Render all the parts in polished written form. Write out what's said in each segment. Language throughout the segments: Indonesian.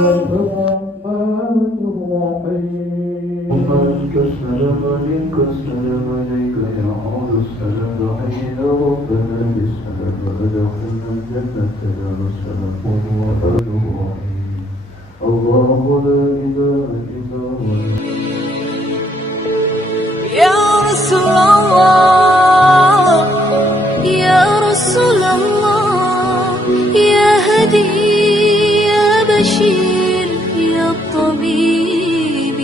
الرحمن الرحيم ومنك السلام منك السلام عليك يعود السلام حين ربنا بالسلام ودخلنا الجنة يا السلام الرحمن الرحيم الله لا إله إلا هو يا رسول الله يا رسول الله يا هدي يا بشير يا طبيب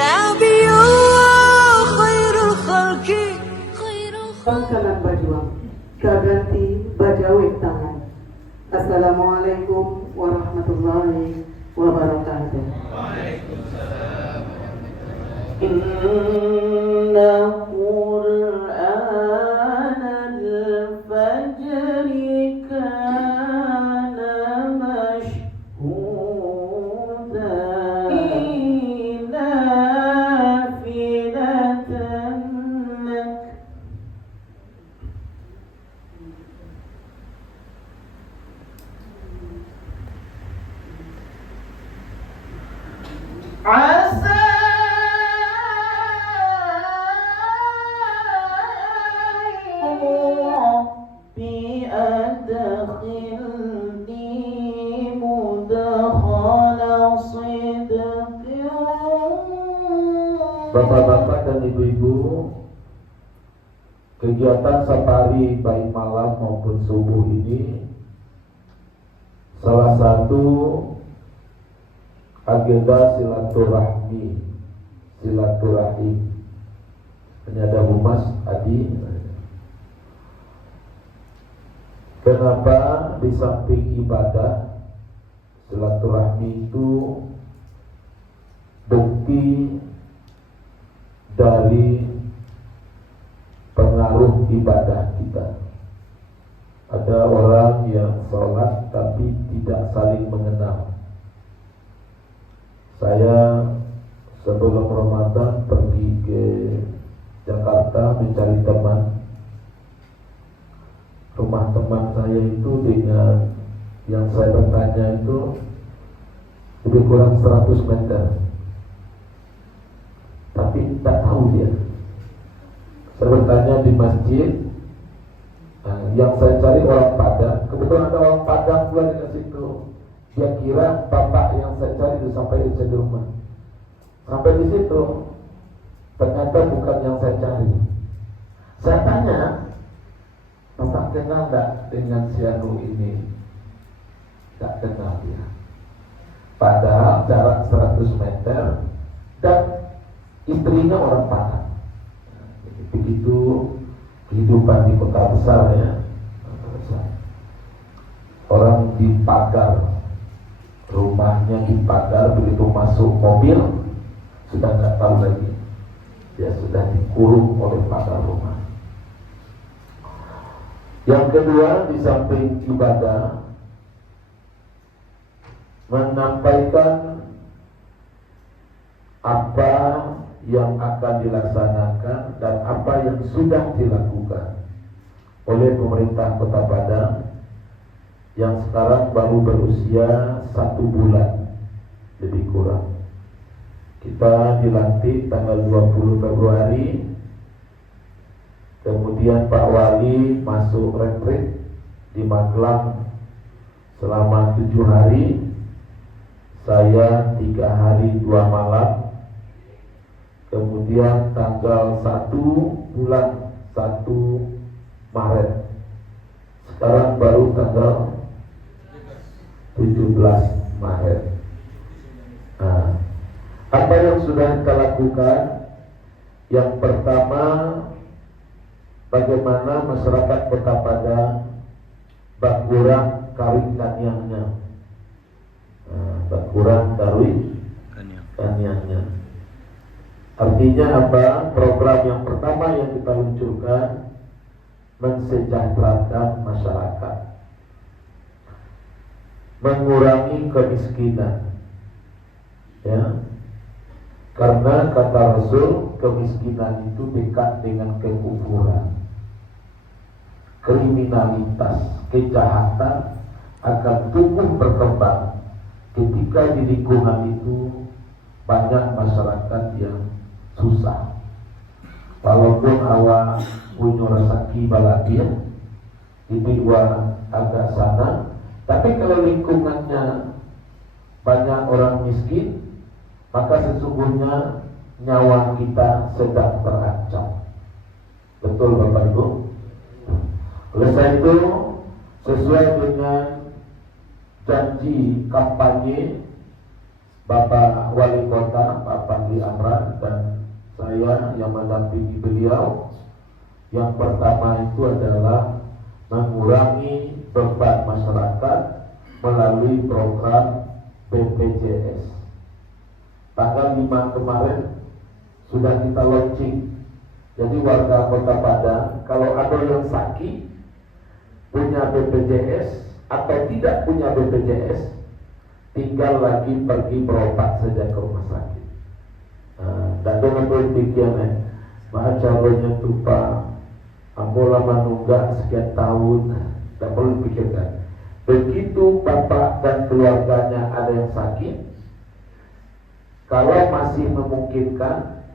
نبي الله خير الخلق خير Bangkalan Bajuang, kaganti Bajawik tangan. Assalamualaikum warahmatullahi wabarakatuh. Inna Qur'an al-fajri kana mashhuda ila filatan عسى ربي أدخلني مدخل صدق. Bapak-bapak dan ibu-ibu, kegiatan safari baik malam maupun subuh ini salah satu agenda silaturahmi, silaturahim. Ini ada Humas Adi. Kenapa di samping ibadah, silaturahmi itu bukti dari pengaruh ibadah kita. Ada orang yang sholat tapi tidak saling mengenal. Saya sebelum Ramadan pergi ke Jakarta mencari teman. Rumah teman saya itu dengan yang saya bertanya itu lebih kurang 100 meter. Tapi tak tahu dia. Saya bertanya di masjid. Nah, yang saya cari orang Padang. Kebetulan ada orang Padang pula di situ. Dia kira bapak yang saya cari itu sampai di rumah. Sampai di situ, ternyata bukan yang saya cari. Saya tanya, bapak kenal tak dengan si Anu ini? Tak kenal dia. Padahal jarak 100 meter dan istrinya orang Padang. Begitu kehidupan di kota besar ya. Orang dipagar, rumahnya dipagar, begitu masuk mobil sudah nggak tahu lagi, dia sudah dikurung oleh pagar rumah. Yang kedua, di samping ibadah, menyampaikan apa yang akan dilaksanakan dan apa yang sudah dilakukan oleh pemerintah Kota Padang yang sekarang baru berusia 1 bulan lebih kurang. Kita dilantik tanggal 20 Februari, kemudian Pak Wali masuk retreat di Magelang selama 7 hari, saya 3 hari 2 malam, kemudian tanggal 1 bulan 1 Maret, sekarang baru tanggal 17 Maret. Nah, apa yang sudah kita lakukan? Yang pertama, bagaimana masyarakat Kota Padang berkurang karing kaniangnya, berkurang karing kaniangnya. Artinya apa? Program yang pertama yang kita luncurkan, mensejahterakan masyarakat, mengurangi kemiskinan, ya. Karena kata Rasul, kemiskinan itu dekat dengan kekufuran. Kriminalitas, kejahatan akan tumbuh berkembang ketika di lingkungan itu banyak masyarakat yang susah. Walaupun awak punya rezeki baladia, itu gua agak sana. Tapi kalau lingkungannya banyak orang miskin, maka sesungguhnya nyawa kita sedang terancam. Betul Bapak Ibu? Oleh sebab itu, sesuai dengan janji kampanye Bapak Wali Kota, Pak Fadli Amran, dan saya yang mendampingi beliau, yang pertama itu adalah mengurangi beban masyarakat melalui program BPJS. Tanggal 5 kemarin sudah kita launching. Jadi warga Kota Padang, kalau ada yang sakit punya BPJS atau tidak punya BPJS, tinggal lagi pergi berobat saja ke rumah sakit. Dan dengan demikian, baca banyak tupa, ambola manunggak sekian tahun, tak perlu pikirkan. Begitu bapak dan keluarganya ada yang sakit, kalau masih memungkinkan,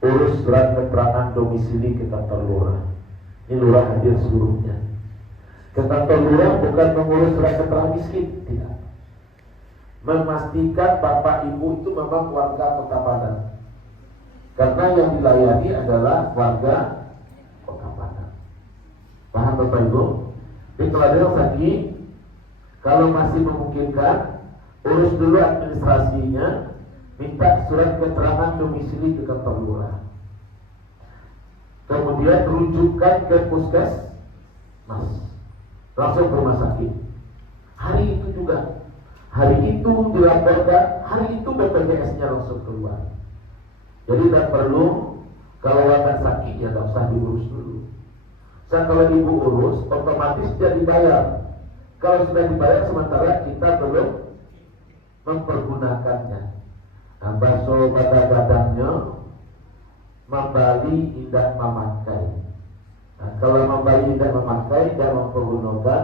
urus surat keterangan domisili ke kantor lurah. Ini lurah hadir seluruhnya. Ke kantor lurah bukan mengurus surat keterangan miskin, tidak. Memastikan bapak ibu itu memang warga Kota Padang. Karena yang dilayani adalah warga Kota Padang. Paham Bapak Ibu? Jadi kalau ada yang sakit, kalau masih memungkinkan, urus dulu administrasinya, minta surat keterangan domisili ke kantor lurah. Kemudian rujukan ke puskesmas, langsung ke rumah sakit. Hari itu juga, hari itu dilaporkan, hari itu BPJS-nya langsung keluar. Jadi tidak perlu kalau akan sakit ya tidak usah diurus dulu. Kalau ibu urus, otomatis dia dibayar. Kalau sudah dibayar sementara kita belum mempergunakannya. Nah, bahasa kadang-kadangnya membali tidak memakai. Nah, kalau membali tidak memakai dan mempergunakan,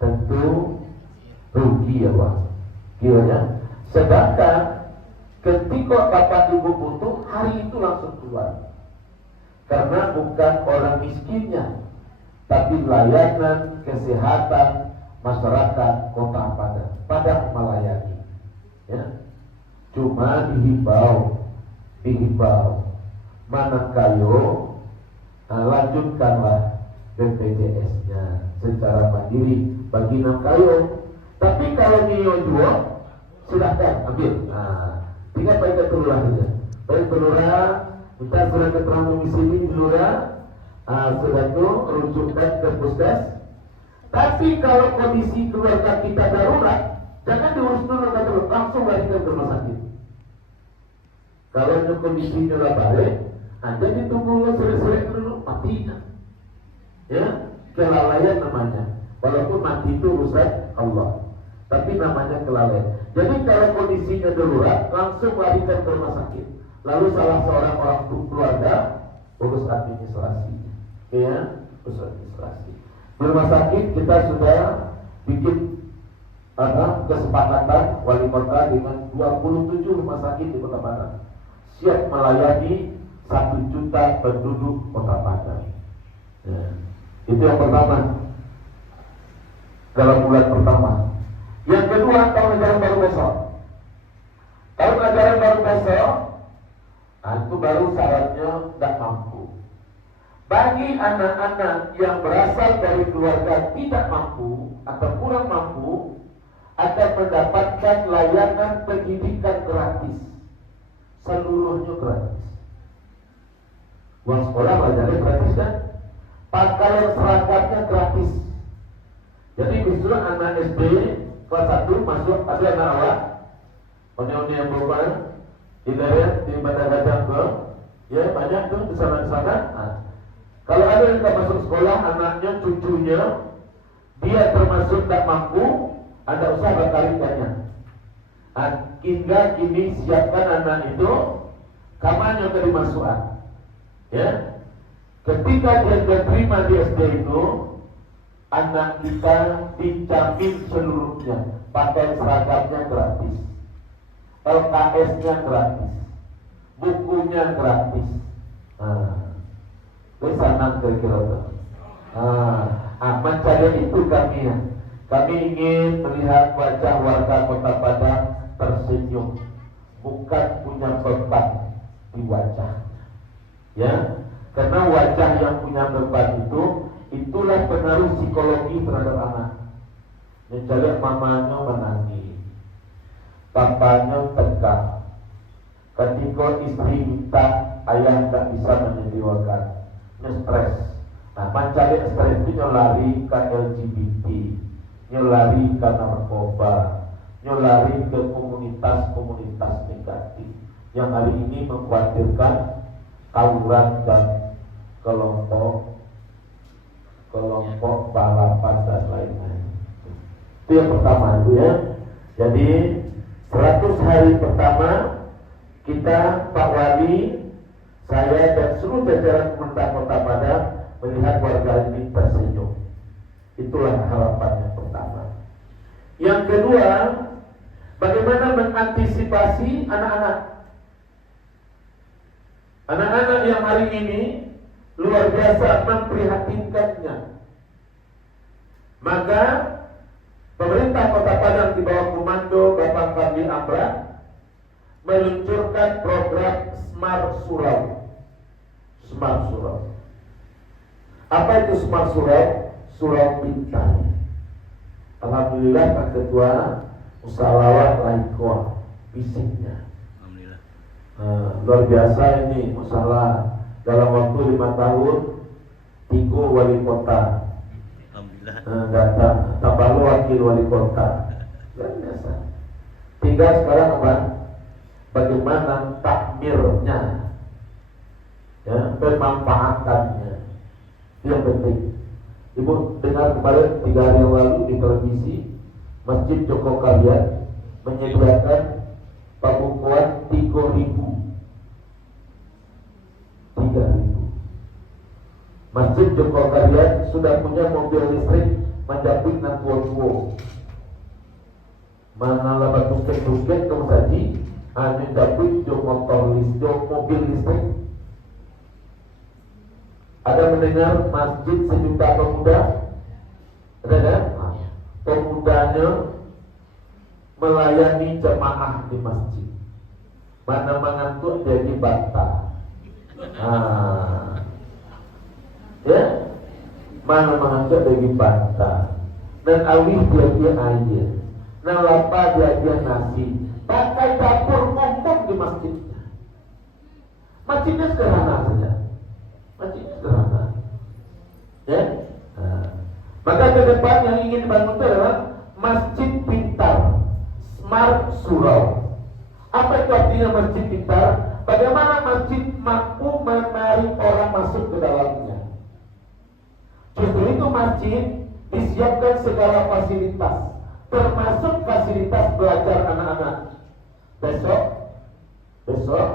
tentu rugi ya Pak. Kiranya. Sedangkan ketika bapak ibu butuh, hari itu langsung keluar. Karena bukan orang miskinnya, tapi layanan kesehatan masyarakat Kota Padang melayani. Ya. Cuma dihimbau, mana kayo, lanjutkanlah BPJS-nya secara mandiri bagi enam kayo. Tapi kalau nio jual, silahkan ambil. Tinggal baik ke lurah saja. Baik ke lurah, minta surat keterangan domisili di lurah, sudah itu rujukan ke puskes. Tapi kalau kondisi keluarga kita darurat, jangan diurus dulu, langsung larikan ke rumah sakit. Kalau kondisinya lah balik, anda ditunggu sore-sore dulu, mati. Ya, kelalaian namanya. Walaupun mati itu urusan Allah, tapi namanya kelalaian. Jadi kalau kondisinya darurat, langsung larikan ke rumah sakit. Lalu salah seorang orang keluarga urus administrasi, ya, urus administrasi. Di rumah sakit kita sudah bikin kesepakatan wali kota dengan 27 rumah sakit di Kota Padang, siap melayani 1 juta penduduk Kota Padang. Ya. Itu yang pertama, dalam bulan pertama. Yang kedua, tahun ajaran baru besok. Tahun ajaran baru besok, itu baru syaratnya tidak mampu. Bagi anak-anak yang berasal dari keluarga tidak mampu atau kurang mampu, akan mendapatkan layanan pendidikan gratis. Seluruhnya gratis. Uang sekolah belajarnya gratis kan? Pakaian seragamnya gratis. Jadi misalnya anak SD kelas 1 masuk, ada anak awak oni-oni yang berubah di daerah di Badang-Badang ke, ya banyak tuh di sana-sana. Kalau ada yang tak masuk sekolah, anaknya, cucunya, dia termasuk tak mampu, ada usaha berkali-kalinya. Hingga kini siapkan anak itu kamarnya ke dimasukkan. Ya, ketika dia diterima di SD itu, anak kita dijamin seluruhnya, pakaian seragamnya gratis, LKS-nya gratis, bukunya gratis. Sana kira-kira tuh. Mencari itu kami ya. Kami ingin melihat wajah warga Kota Padang tersenyum, bukan punya beban di wajah. Ya, karena wajah yang punya beban itulah pengaruh psikologi terhadap anak. Mencari mamanya menangis, papanya tegang. Ketika istri minta, ayah tak bisa menyediakan, stres. Mencari stres itu nyolari ke LGBT, nyolari ke narkoba, nyolari ke komunitas-komunitas negatif yang hari ini mengkhawatirkan tawuran dan kelompok balapan dan lain-lain. Itu yang pertama itu ya. Jadi 100 hari pertama kita, Pak Wali, saya dan seluruh jajaran pemerintah Kota Padang melihat warga ini tersenyum. Itulah harapan yang pertama. Yang kedua, bagaimana mengantisipasi anak-anak. Anak-anak yang hari ini luar biasa memprihatinkannya. Maka pemerintah Kota Padang di bawah komando Bapak Fadli Amran meluncurkan program Smart Surau. Smart Surau. Apa itu Smart Surau? Surau pintar. Alhamdulillah Pak Ketua Musyawarah Laikoa fisiknya. Alhamdulillah. Luar biasa ini masalah dalam waktu 5 tahun 3 wali kota. Alhamdulillah. Datang tambah wakil wali kota. Luar biasa. Tinggal sekarang apa? Bagaimana takmirnya, ya, pemanfaatannya. Itu yang penting. Ibu dengar kemarin 3 hari yang lalu di televisi, Masjid Joko Karyan menyediakan pembukuan 3.000. Masjid Joko Karyan sudah punya mobil listrik menjapit na tua-tua. Mana lah batuket-tuket kamu saji, hanya japit jo motor listrik, jo mobil listrik. Ada mendengar masjid 1 juta pemuda? Ada kan? Pemudanya melayani jemaah di masjid. Mana mengantuk dia dibantah. Ya, mana mengantuk dia dibantah. Dan awih dia air. Dan lapar dia nasi. Pakai dapur kompor di masjidnya. Masjidnya sederhana saja. Masjid sederhana. Ya. Maka ke depan yang ingin dibangun itu adalah masjid pintar, smart surau. Apa itu artinya masjid pintar? Bagaimana masjid mampu menarik orang masuk ke dalamnya. Justru itu masjid disiapkan segala fasilitas, termasuk fasilitas belajar anak-anak. Besok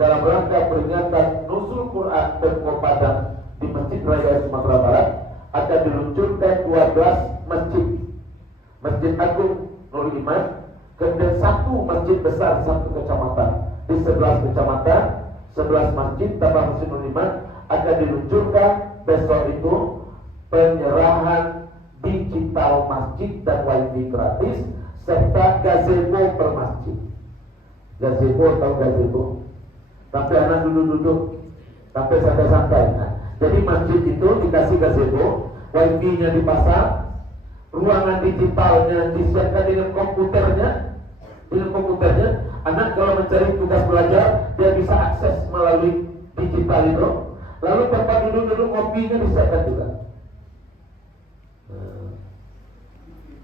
dalam rangka peringatan Nuzul Quran dan Padang di Masjid Raya Sumatera Barat akan diluncurkan 12 masjid. Masjid Agung Nurul Iman, kemudian 1 masjid besar 1 kecamatan. Di 11 kecamatan, 11 masjid tambah Masjid Nurul Iman akan diluncurkan besok itu penyerahan digital masjid dan wifi gratis serta gazebo per masjid. Gazebo atau gazebo? Sampai anak duduk-duduk, sampai santai-santai. Nah, jadi masjid itu dikasih gazebo, wifi-nya dipasang, ruangan digitalnya disiapkan dengan komputernya. Anak kalau mencari tugas belajar, dia bisa akses melalui digital itu. Lalu tempat duduk-duduk ngopinya disiapkan juga.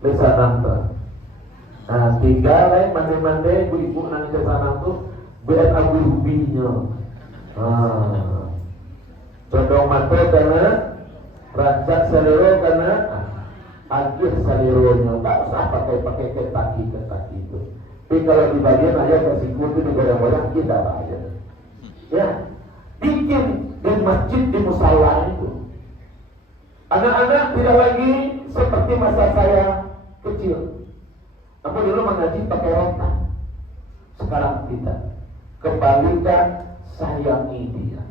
Bisa nonton. Nah, tinggal lain mandi-mandi ibu-ibu nanti ke sana tuh biar abu ubinya. Condong mata karena rancak selero karena akhir seleronya. Tak usah pakai ketaki itu. Tapi kalau di bagian ayah kasih kutu di barang-barang kita aja. Ya, bikin di masjid di musala itu. Anak-anak tidak lagi seperti masa saya kecil. Aku dulu mengaji pakai rota. Sekarang tidak. Kembalikan, sayangi dia,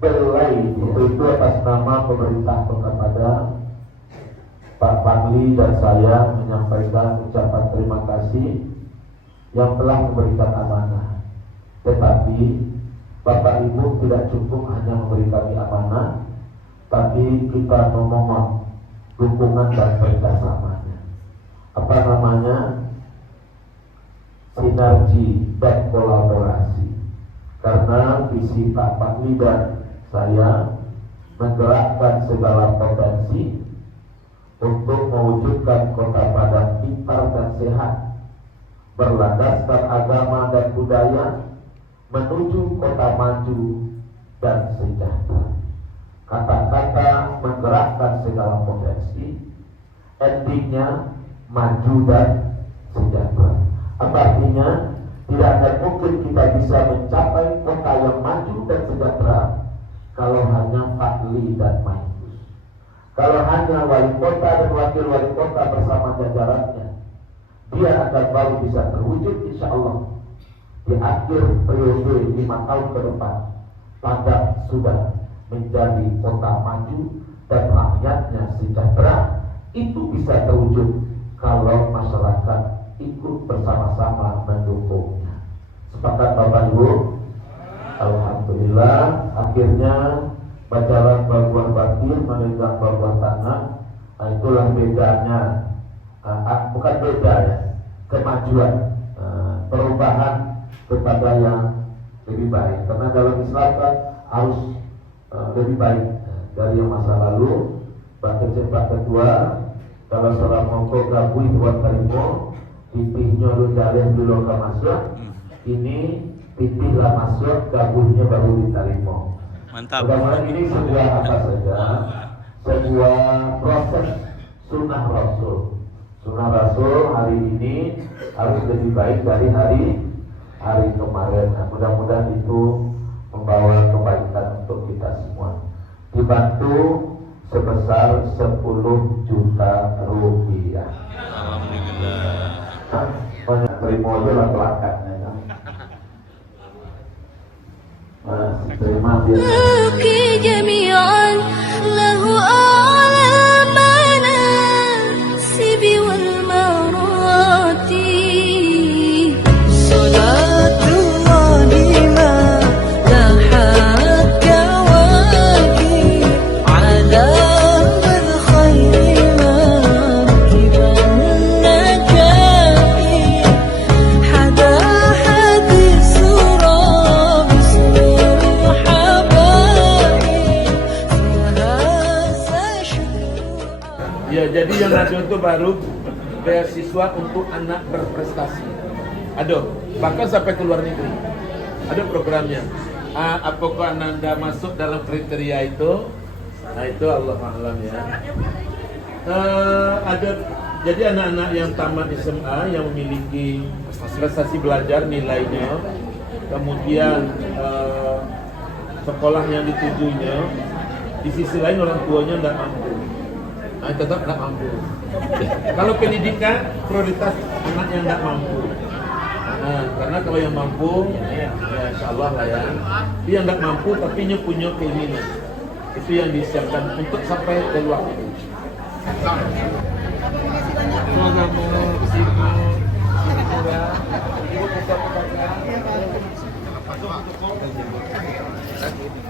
belai dia. Itu atas nama pemerintah Kota Padang, Pak Pangli dan saya menyampaikan ucapan terima kasih yang telah memberikan amanah. Tetapi Bapak Ibu tidak cukup hanya memberi kami amanah, tapi kita memohon dukungan dan kerjasamanya. Apa namanya? Sinergi dan kolaborasi. Karena visi Pak Pangli dan saya menggerakkan segala potensi untuk mewujudkan Kota Padang pintar dan sehat, berlandaskan agama dan budaya, menuju kota maju dan sejahtera. Kata-kata menggerakkan segala potensi, endingnya maju dan sejahtera. Apa artinya? Tidak akan mungkin kita bisa mencapai kota yang maju dan sejahtera kalau hanya Fadli dan Maikus. Kalau hanya wali kota dan wakil wali kota bersama jajarannya, dia akan baru bisa terwujud insya Allah di akhir periode 5 tahun ke depan. Padang sudah menjadi kota maju dan rakyatnya sejahtera. Itu bisa terwujud kalau masyarakat ikut bersama-sama mendukungnya. Sepakat Bapak Ibu? Alhamdulillah, akhirnya Bajaran Baguan Batin memegang baguan tanah. Itulah bedanya, bukan beda ya, kemajuan, perubahan kepada yang lebih baik. Karena dalam Islam kan harus lebih baik dari yang masa lalu. Bahkan Pak Ketua, kalau salah mongko gabui buat tarimo, pipihnya lu jalan dulu ke masuk, ini pipihlah masuk, gabuhnya baru diterima. Mantap. Mudah-mudahan ini sebuah apa saja, sebuah proses sunnah Rasul. Sunnah Rasul hari ini harus lebih baik dari hari kemarin. Nah, mudah-mudahan itu membawa kebaikan untuk kita semua. Dibantu sebesar 10 juta rupiah. Alhamdulillah. Banyak terima aja lah pelakatnya. Terima biar. نبكي جميعا له أعلى المناسب والمراتب صلاة الله ما لاحت كواكب على من خير مركب النجاة حدا حديث رب سرور حبائب فهذا شكر Ya, jadi yang ada itu baru beasiswa untuk anak berprestasi. Ada, bahkan sampai ke luar negeri. Ada programnya. Apakah Anda masuk dalam kriteria itu? Nah, itu Allah a'lam ya. Ada, jadi anak-anak yang tamat SMA yang memiliki prestasi belajar nilainya, kemudian sekolah yang ditujunya, di sisi lain orang tuanya tidak mampu. Nah, tetap tidak mampu. Kalau pendidikan prioritas anak yang tidak mampu. Nah, karena kalau yang mampu, ya insya Allah lah ya. Dia yang tidak mampu tapi punya keinginan. Itu yang disiapkan untuk sampai ke luar negeri. Ibu